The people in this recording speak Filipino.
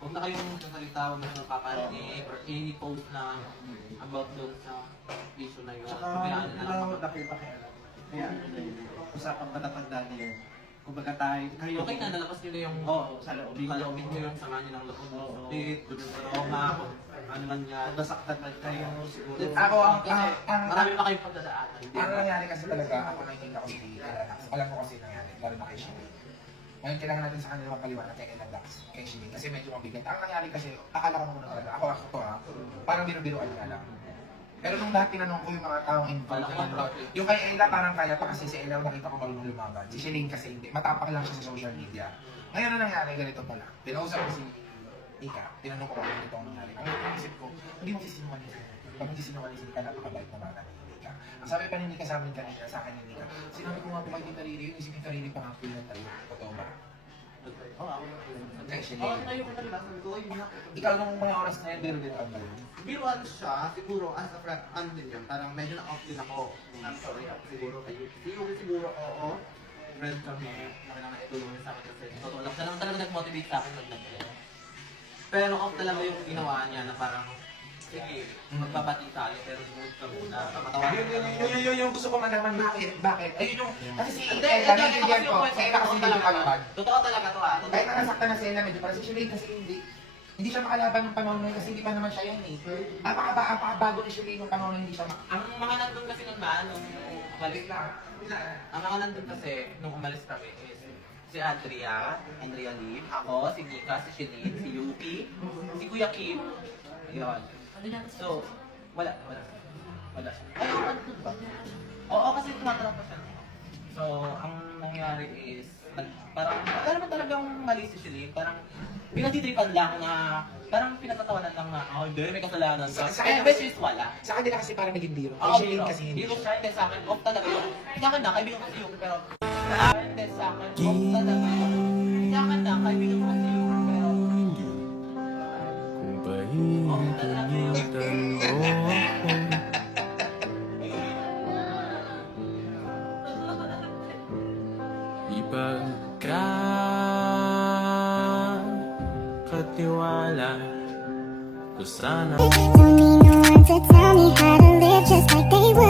Huwag na kayong sasalita, huwag na kayong paparinig or any post na about doon sa issue na yun. Tsaka, Kaya ano na lang ako. nakipakialam. Kaya, usapang matatanda niya. Kumbaga tayo, kayo. Okay na, nalabas nyo na yung sa loob. kaloob nyo yung sama nyo ng loob. Split, trauma, ano man yan. Nasaktan man kayo, siguro. Ako, Kasi marami pa kayong pagdadaanan. ang nangyari kasi talaga, ako nakikita ko si alam ko kasi nangyari, lalo na kay Shimmy. Ngayon kailangan natin sa kanila magpaliwanag kay Ellen Dax, kay Shimmy, kasi medyo mabigat. Ang nangyari kasi, akala ko muna talaga, ako to parang biro-biroan nga lang. Pero nung lahat tinanong ko yung mga taong involved, yung kay Ella parang kaya pa kasi si Ella nakita ko marunong lumaban. Si Shalane kasi hindi, matapak lang siya sa social media. Ngayon na nangyari, ganito pala. Pinausap ko si Ika, tinanong ko kung ano ito ang nangyari. Ang isip ko, hindi mo sisinungaling. Pag hindi sinungaling si Ika, napakabait na bata ni Ika. Ang sabi pa ni Nika sa amin kanina, sa akin ni Nika, sinabi ko nga po kay Tita Riri, yung si Tita Riri pa nga po yung tayo. Totoo ba? Kay Shalane. Tayo ko talaga, sabi ko, yun na. Ikaw nung mga oras na yun, biro-biroan ba yun? Biruan siya, siguro as a friend, ano din yun, parang medyo na-off din ako. I'm sorry, ako siguro kayo. Siguro, oo. Friend kami, nakilang naitulungan sa akin kasi totoo lang. Siya naman talaga nag-motivate sa akin mag-nag-nag. Pero off talaga yung ginawa niya na parang, sige, magbabati tayo, pero sumunod ka muna, pamatawarin ka lang. Yung gusto ko malaman, bakit? Ayun yung, kasi si Hindi, Ella, hindi, nabigyan ko, kasi si Ella kasi hindi kalaban. Totoo talaga to ah. Kahit nakasakta na si Ella, medyo parang si Shalane kasi hindi siya makalaban ng panahon na yun kasi hindi pa naman siya yan eh. Apakabago ni Shalane ng panahon na hindi siya Ang mga nandun kasi nung nung umalis na. ang mga nandun kasi nung umalis kami is si Andrea Lim, ako, si Nika, si Shalane, si Yuki, si Kuya Kim. Ayun. So, wala siya. Ay, andun ba? Oo, kasi tumatrap pa siya. So, ang nangyari is, parang, wala naman talagang mali si Shalane. Parang, pinatitripan lang na, parang pinatatawanan lang na, oh, hindi, may kasalanan ka. Sa- Which is wala. Sa kanila kasi parang naging biro. Kay Oo, Shalane kasi hindi biro siya. siya, hindi sa akin, off talaga yun. Sa akin na, kaibigan ko si Yuki, pero, hindi sa akin, off talaga yun. Sa akin na, kaibigan ko si Yuki, pero, off talaga yun. Ipagkakatiwala ko sana Don't need no one to tell me how to live just like they would.